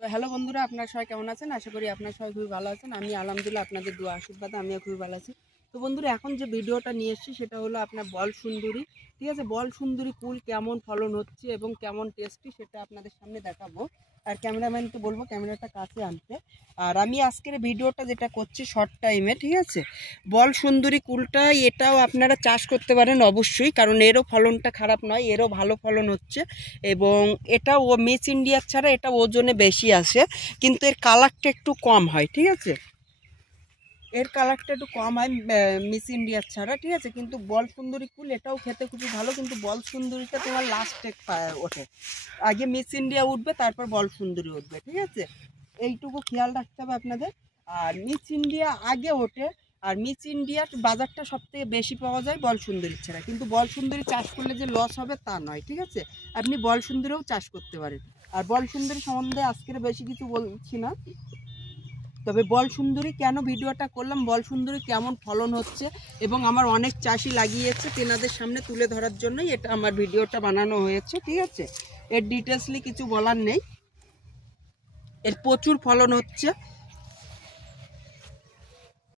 তো হ্যালো বন্ধুরা, আপনারা সবাই কেমন আছেন? আশা করি আপনারা সবাই খুবই ভালো আছেন। আমি আলহামদুলিল্লাহ আপনাদের দোয়া আশীর্বাদে আমিও খুবই ভালো আছি। তো বন্ধুরা, এখন যে ভিডিওটা নিয়ে এসেছি সেটা হলো আপনার বল সুন্দরী। ঠিক আছে, বল সুন্দরী কুল কেমন ফলন হচ্ছে এবং কেমন টেস্টি সেটা আপনাদের সামনে দেখাবো। আর ক্যামেরাম্যানকে বলবো ক্যামেরাটা কাছে আনতে। আর আমি আজকের ভিডিওটা যেটা করছি শর্ট টাইমে, ঠিক আছে, বল সুন্দরী কুলটা এটাও আপনারা চাষ করতে পারেন অবশ্যই, কারণ এরও ফলনটা খারাপ নয়, এরও ভালো ফলন হচ্ছে। এবং এটা ও মিস ইন্ডিয়ার ছাড়া এটা ওজনে বেশি আসে, কিন্তু এর কালারটা একটু কম হয়। ঠিক আছে, এর কালারটা একটু কম হয় মিস ইন্ডিয়ার ছাড়া। ঠিক আছে, কিন্তু বল সুন্দরী কুল এটাও খেতে খুবই ভালো, কিন্তু বল সুন্দরীটা তোমার লাস্টে ওঠে। আগে মিস ইন্ডিয়া উঠবে, তারপর বল সুন্দরী উঠবে। ঠিক আছে, এইটুকু খেয়াল রাখতে হবে আপনাদের। আর মিস ইন্ডিয়া আগে ওঠে, আর মিস ইন্ডিয়ার বাজারটা সব থেকে বেশি পাওয়া যায় বল সুন্দরীর ছাড়া। কিন্তু বল সুন্দরী চাষ করলে যে লস হবে তা নয়। ঠিক আছে, আপনি বল সুন্দরীও চাষ করতে পারেন। আর বল সুন্দরী সম্বন্ধে আজকের বেশি কিছু বলছি না, তবে বল সুন্দরী কেন ভিডিওটা করলাম, বল সুন্দরী কেমন ফলন হচ্ছে এবং আমার অনেক চাষি লাগিয়েছে তেনাদের সামনে তুলে ধরার জন্যই এটা আমার ভিডিওটা বানানো হয়েছে। ঠিক আছে, এর ডিটেলসলি কিছু বলার নেই, এর প্রচুর ফলন হচ্ছে